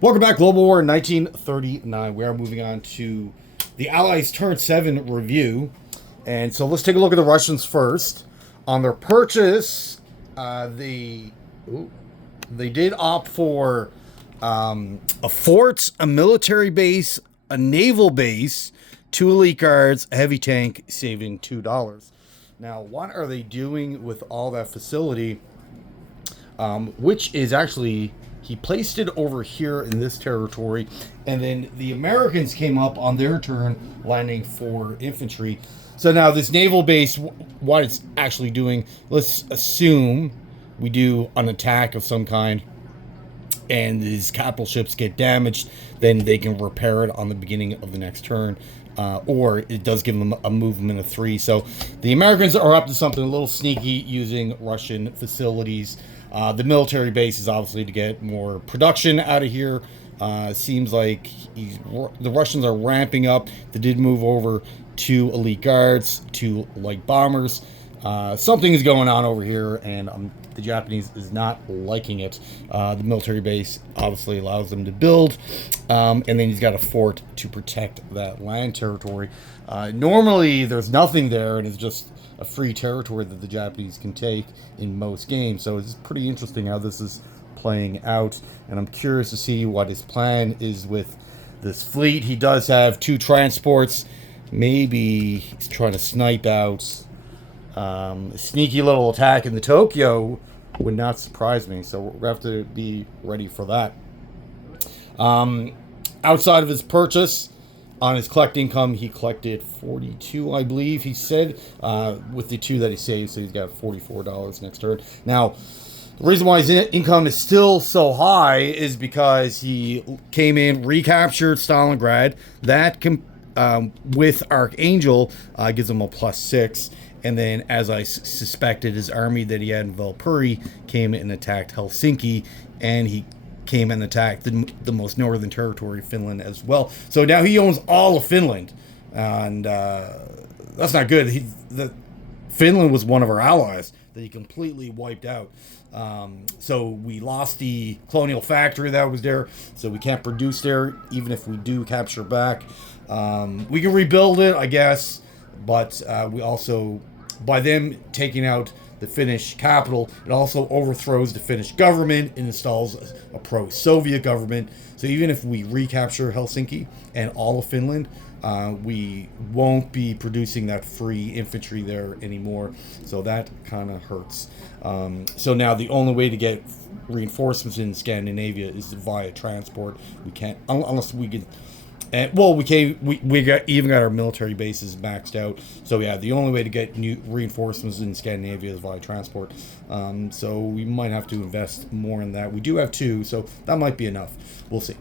Welcome back, Global War 1939. We are moving on to the Allies' Turn 7 review. And so let's take a look at the Russians first. On their purchase, they did opt for a fort, a military base, a naval base, 2 elite guards, a heavy tank, saving $2. Now, what are they doing with all that facility? Which is actually, he placed it over here in this territory, and then the Americans came up on their turn, landing for infantry. So now this naval base, what it's actually doing, let's assume we do an attack of some kind, and these capital ships get damaged, then they can repair it on the beginning of the next turn. Or it does give them a movement of 3. So the Americans are up to something a little sneaky using Russian facilities. The military base is obviously to get more production out of here. Seems like the Russians are ramping up. They did move over 2 elite guards, 2 light bombers. Something is going on over here, and the Japanese is not liking it. The military base obviously allows them to build, and then he's got a fort to protect that land territory. Normally, there's nothing there, and it's just a free territory that the Japanese can take in most games. So it's pretty interesting how this is playing out, and I'm curious to see what his plan is with this fleet. He does have 2 transports. Maybe he's trying to snipe out a sneaky little attack in the Tokyo. Would not surprise me, so we're going to have to be ready for that. Outside of his purchase, on his collect income, he collected 42, I believe he said, with the 2 that he saved, so he's got $44 next turn. Now, the reason why his income is still so high is because he came in, recaptured Stalingrad. That with Archangel gives him a +6. And then, as I suspected, his army that he had in Valpuri came and attacked Helsinki, and he came and attacked the most northern territory, Finland, as well. So now he owns all of Finland, and that's not good. Finland was one of our allies that he completely wiped out. So we lost the colonial factory that was there, so we can't produce there, even if we do capture back. We can rebuild it, I guess, but we also, by them taking out the Finnish capital, it also overthrows the Finnish government and installs a pro-Soviet government. So even if we recapture Helsinki and all of Finland, we won't be producing that free infantry there anymore. So that kind of hurts. So now the only way to get reinforcements in Scandinavia is via transport. We can't, unless we can. We got our military bases maxed out. So yeah, the only way to get new reinforcements in Scandinavia is via transport. So we might have to invest more in that. We do have 2, so that might be enough. We'll see.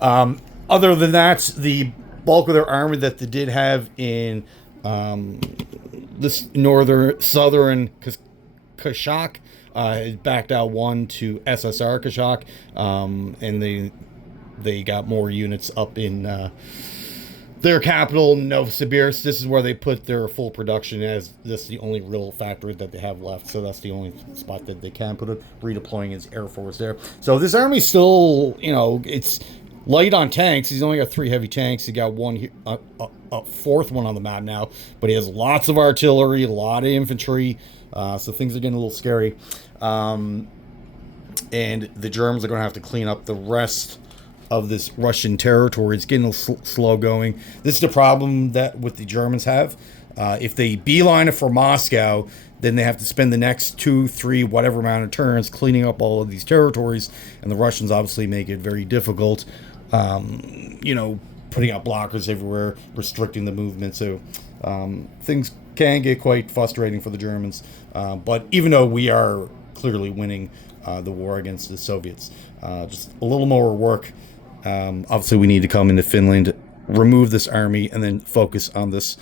Other than that, the bulk of their army that they did have in this southern Kashak backed out 1 to SSR Kashak, and they got more units up in their capital, Novosibirsk. This is where they put their full production, as this is the only real factory that they have left. So that's the only spot that they can put it, redeploying his air force there. So this army's still, it's light on tanks. He's only got 3 heavy tanks. He got one here, a 4th one on the map now, but he has lots of artillery, a lot of infantry. So things are getting a little scary. And the Germans are going to have to clean up the rest of this Russian territory. It's getting a little slow going. This is the problem that with the Germans have. If they beeline it for Moscow, then they have to spend the next 2, 3, whatever amount of turns cleaning up all of these territories, and the Russians obviously make it very difficult. Putting out blockers everywhere, restricting the movement. So things can get quite frustrating for the Germans. But even though we are clearly winning the war against the Soviets, just a little more work. Obviously, we need to come into Finland, remove this army, and then focus on this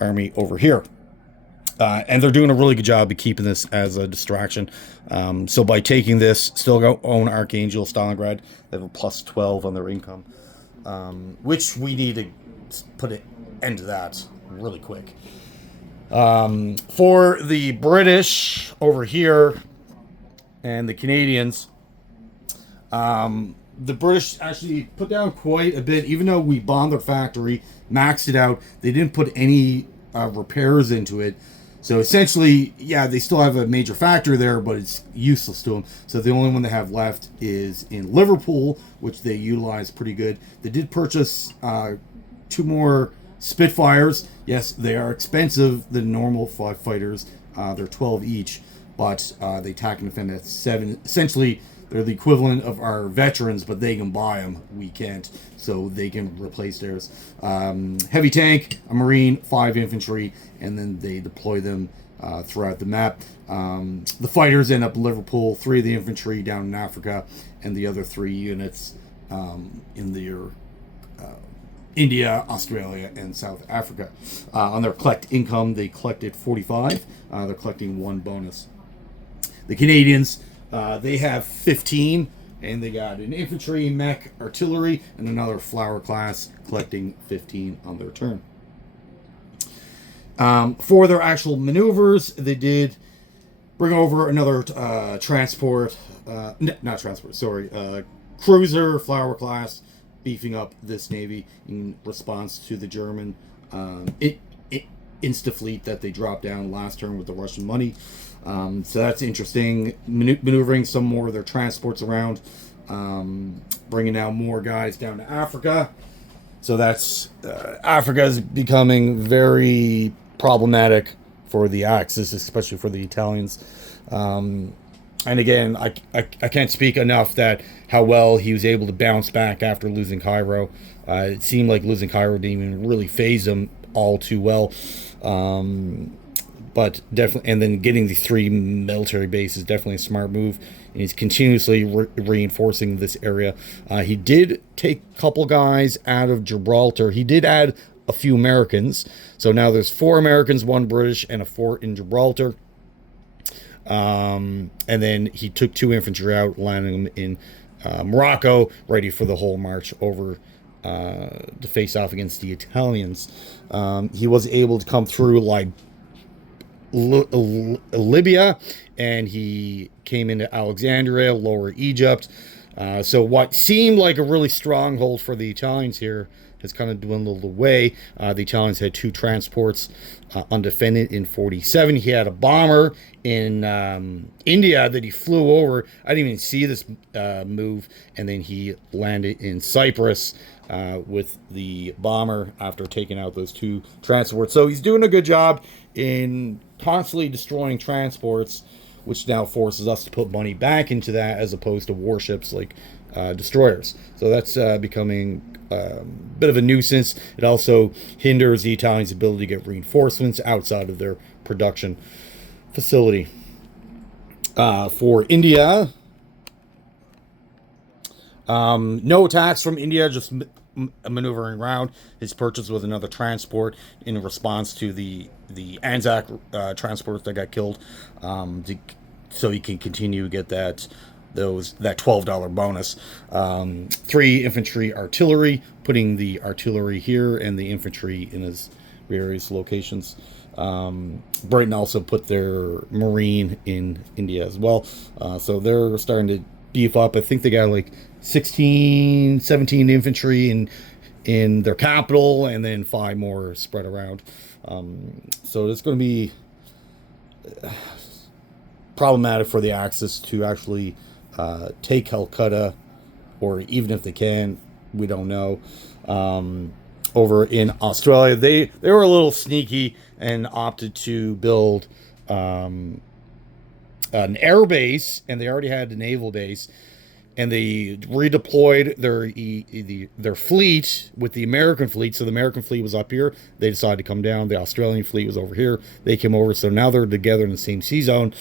army over here. And they're doing a really good job of keeping this as a distraction. So by taking this, still own Archangel, Stalingrad, they have a +12 on their income, which we need to put an end to that really quick. For the British over here and the Canadians, the British actually put down quite a bit, even though we bombed their factory, maxed it out. They didn't put any repairs into it. So essentially, yeah, they still have a major factory there, but it's useless to them. So the only one they have left is in Liverpool, which they utilize pretty good. They did purchase 2 more Spitfires. Yes, they are expensive than normal fighters. They're 12 each, but they attack and defend at 7. Essentially, they're the equivalent of our veterans, but they can buy them. We can't, so they can replace theirs. Heavy tank, a marine, 5 infantry, and then they deploy them throughout the map. The fighters end up in Liverpool, 3 of the infantry down in Africa, and the other 3 units in their India, Australia, and South Africa. On their collect income, they collected 45. They're collecting 1 bonus. The Canadians, they have 15, and they got an infantry, mech, artillery, and another flower class, collecting 15 on their turn. For their actual maneuvers, they did bring over another transport, not transport, sorry, cruiser, flower class, beefing up this navy in response to the German insta-fleet that they dropped down last turn with the Russian money. So that's interesting. Maneuvering some more of their transports around, bringing down more guys down to Africa. So that's Africa is becoming very problematic for the Axis, especially for the Italians. And again, I can't speak enough that how well he was able to bounce back after losing Cairo. It seemed like losing Cairo didn't even really phase him all too well. But definitely, and then getting the 3 military bases, definitely a smart move. And he's continuously reinforcing this area. He did take a couple guys out of Gibraltar. He did add a few Americans. So now there's 4 Americans, 1 British, and a fort in Gibraltar. And then he took 2 infantry out, landing them in Morocco, ready for the whole march over to face off against the Italians. He was able to come through like Libya, and he came into Alexandria, Lower Egypt. So what seemed like a really stronghold for the Italians here has kind of dwindled away. The Italians had 2 transports undefended in 47. He had a bomber in India that he flew over. I didn't even see this move. And then he landed in Cyprus with the bomber after taking out those 2 transports. So he's doing a good job in constantly destroying transports, which now forces us to put money back into that as opposed to warships like destroyers. So that's becoming a bit of a nuisance. It also hinders the Italians' ability to get reinforcements outside of their production facility. For India, no attacks from India, just maneuvering around. His purchase was another transport in response to the Anzac transports that got killed, so he can continue to get that $12 bonus. 3 infantry artillery, putting the artillery here and the infantry in his various locations. Britain also put their marine in India as well. So they're starting to beef up. I think they got like 17 infantry in their capital, and then 5 more spread around. So it's going to be problematic for the Axis to actually take Calcutta, or even if they can, we don't know. Over in Australia, they were a little sneaky and opted to build an air base, and they already had a naval base, and they redeployed their fleet with the American fleet. So the American fleet was up here. They decided to come down. The Australian fleet was over here. They came over. So now they're together in the same sea zone.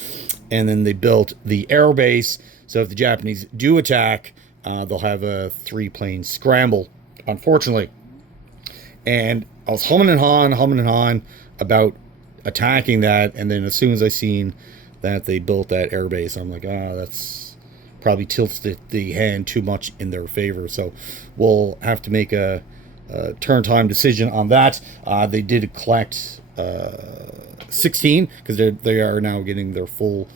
And then they built the air base. So if the Japanese do attack, they'll have a 3-plane scramble, unfortunately. And I was humming and hawing about attacking that. And then as soon as I seen that they built that air base, I'm like, that's probably tilts the hand too much in their favor. So we'll have to make a turn time decision on that. They did collect 16 because they are now getting their full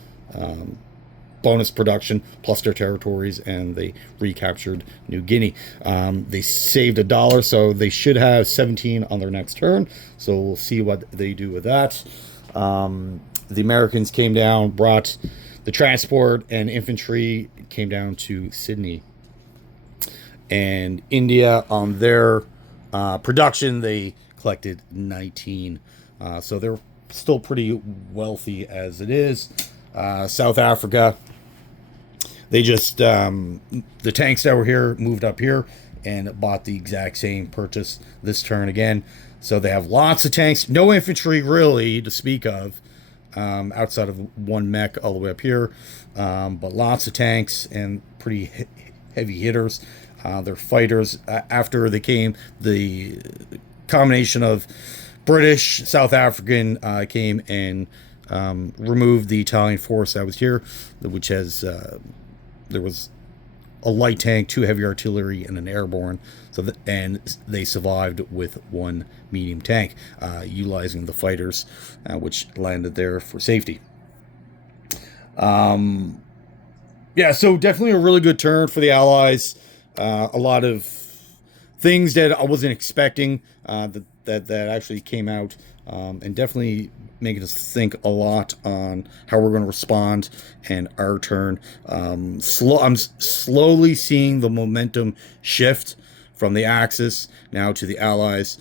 bonus production plus their territories, and they recaptured New Guinea. They saved $1, so they should have 17 on their next turn. So we'll see what they do with that. The Americans came down, brought the transport and infantry, came down to Sydney. And India, on their production, they collected 19. So they're still pretty wealthy as it is. South Africa, they just, the tanks that were here moved up here and bought the exact same purchase this turn again. So they have lots of tanks, no infantry really to speak of, outside of one mech all the way up here, but lots of tanks and pretty heavy hitters. Their fighters, after they came, the combination of British, South African came and removed the Italian force that was here, which has there was a light tank, 2 heavy artillery, and an airborne. So and they survived with 1 medium tank, utilizing the fighters, which landed there for safety. Yeah, so definitely a really good turn for the Allies. A lot of things that I wasn't expecting that actually came out, and definitely making us think a lot on how we're going to respond and our turn. I'm slowly seeing the momentum shift from the Axis now to the Allies.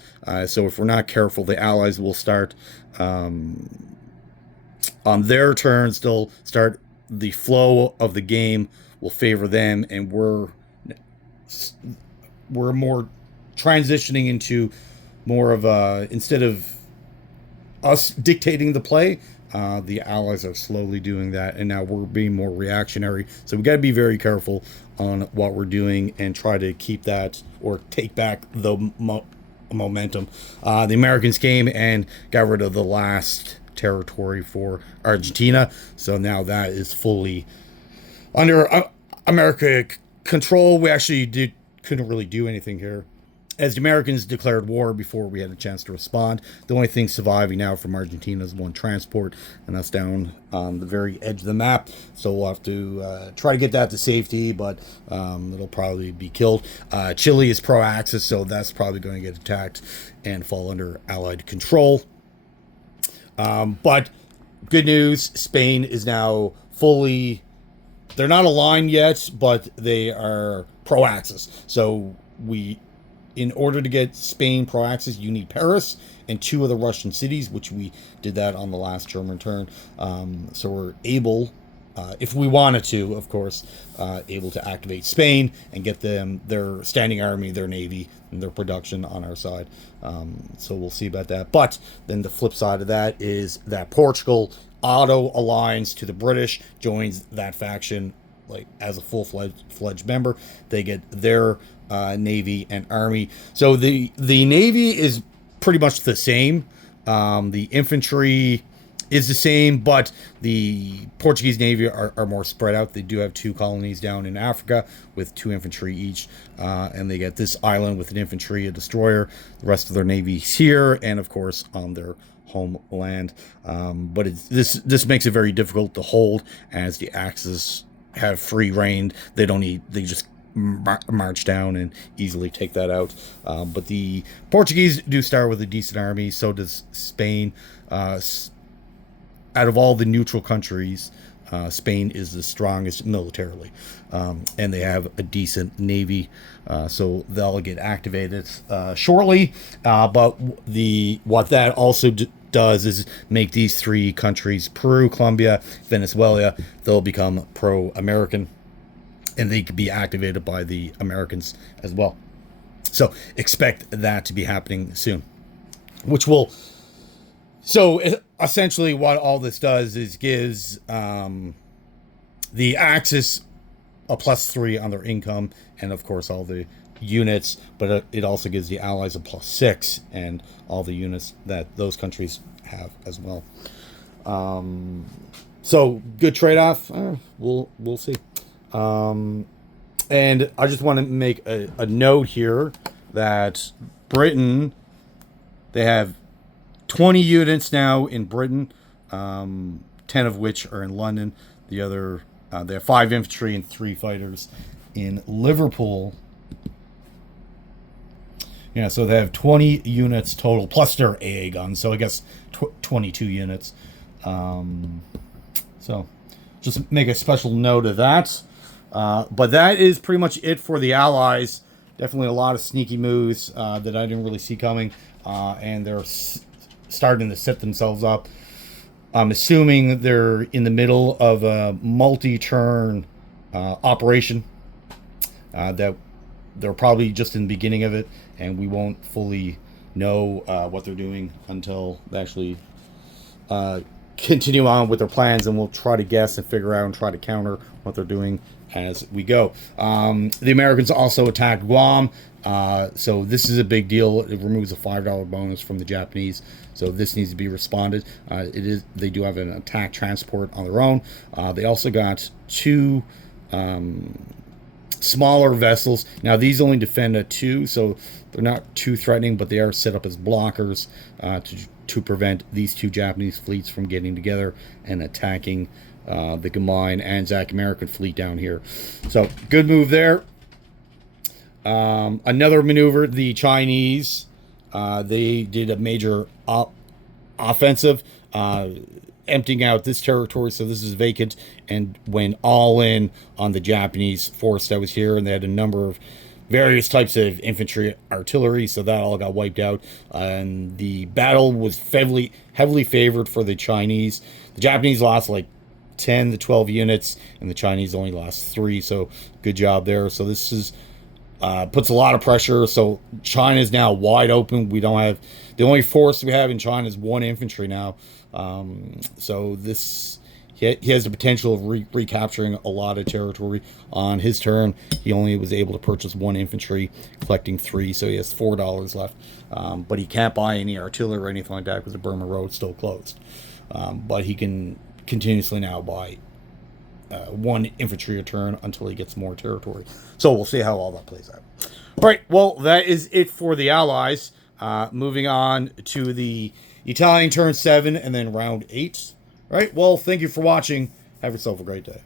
So if we're not careful, the Allies will start on their turns. They'll start, the flow of the game will favor them, and we're more transitioning into more of a, instead of us dictating the play, the Allies are slowly doing that, and now we're being more reactionary. So we got to be very careful on what we're doing and try to keep that, or take back the momentum. The Americans came and got rid of the last territory for Argentina, so now that is fully under America control. We actually couldn't really do anything here, as the Americans declared war before we had a chance to respond. The only thing surviving now from Argentina is 1 transport, and that's down on the very edge of the map. So we'll have to try to get that to safety, but it'll probably be killed. Chile is pro-Axis, so that's probably going to get attacked and fall under Allied control. But good news, Spain is now fully, they're not aligned yet, but they are pro-Axis. So in order to get Spain pro-Axis, you need Paris and 2 of the Russian cities, which we did that on the last German turn. So we're able, if we wanted to, of course, able to activate Spain and get them their standing army, their navy, and their production on our side. So we'll see about that. But then the flip side of that is that Portugal auto aligns to the British, joins that faction like as a full-fledged member. They get their navy and army. So the navy is pretty much the same. The infantry is the same, but the Portuguese navy are more spread out. They do have 2 colonies down in Africa with 2 infantry each, and they get this island with an infantry, a destroyer. The rest of their navy's here, and of course on their homeland. But this makes it very difficult to hold, as the Axis have free reign. They just march down and easily take that out. But the Portuguese do start with a decent army. So does Spain. Out of all the neutral countries, Spain is the strongest militarily, and they have a decent navy. So they'll get activated shortly. But what that also does is make these 3 countries, Peru, Colombia, Venezuela, they'll become pro-American, and they could be activated by the Americans as well. So expect that to be happening soon, which will. So essentially what all this does is gives the Axis a +3 on their income, and of course all the units, but it also gives the Allies a +6 and all the units that those countries have as well. So good trade-off. We'll see. And I just want to make a note here that Britain, they have 20 units now in Britain, 10 of which are in London. The other They have 5 infantry and 3 fighters in Liverpool. Yeah, so they have 20 units total, plus their AA guns, so I guess 22 units. So just make a special note of that. But that is pretty much it for the Allies. Definitely a lot of sneaky moves that I didn't really see coming. And they're starting to set themselves up. I'm assuming they're in the middle of a multi-turn operation. That they're probably just in the beginning of it, and we won't fully know what they're doing until they actually continue on with their plans, and we'll try to guess and figure out and try to counter what they're doing as we go. The Americans also attacked Guam, so this is a big deal. It removes a $5 bonus from the Japanese, so this needs to be responded. They do have an attack transport on their own. They also got 2 smaller vessels. Now these only defend at 2, so they're not too threatening, but they are set up as blockers to prevent these 2 Japanese fleets from getting together and attacking the combined Anzac American fleet down here. So good move there. Another maneuver, the Chinese, they did a major offensive, emptying out this territory, so this is vacant, and went all in on the Japanese force that was here, and they had a number of various types of infantry, artillery, so that all got wiped out, and the battle was heavily favored for the Chinese. The Japanese lost like 10 to 12 units, and the Chinese only lost 3, so good job there. So this is puts a lot of pressure. So China is now wide open. We don't have, the only force we have in China is 1 infantry now. So this, he has the potential of recapturing a lot of territory on his turn. He only was able to purchase 1 infantry, collecting 3, so he has $4 left. But he can't buy any artillery or anything like that because the Burma Road's still closed. But he can continuously now buy 1 infantry a turn until he gets more territory. So we'll see how all that plays out. All right, well, that is it for the Allies. Moving on to the Italian turn 7 and then round 8. All right, well, thank you for watching. Have yourself a great day.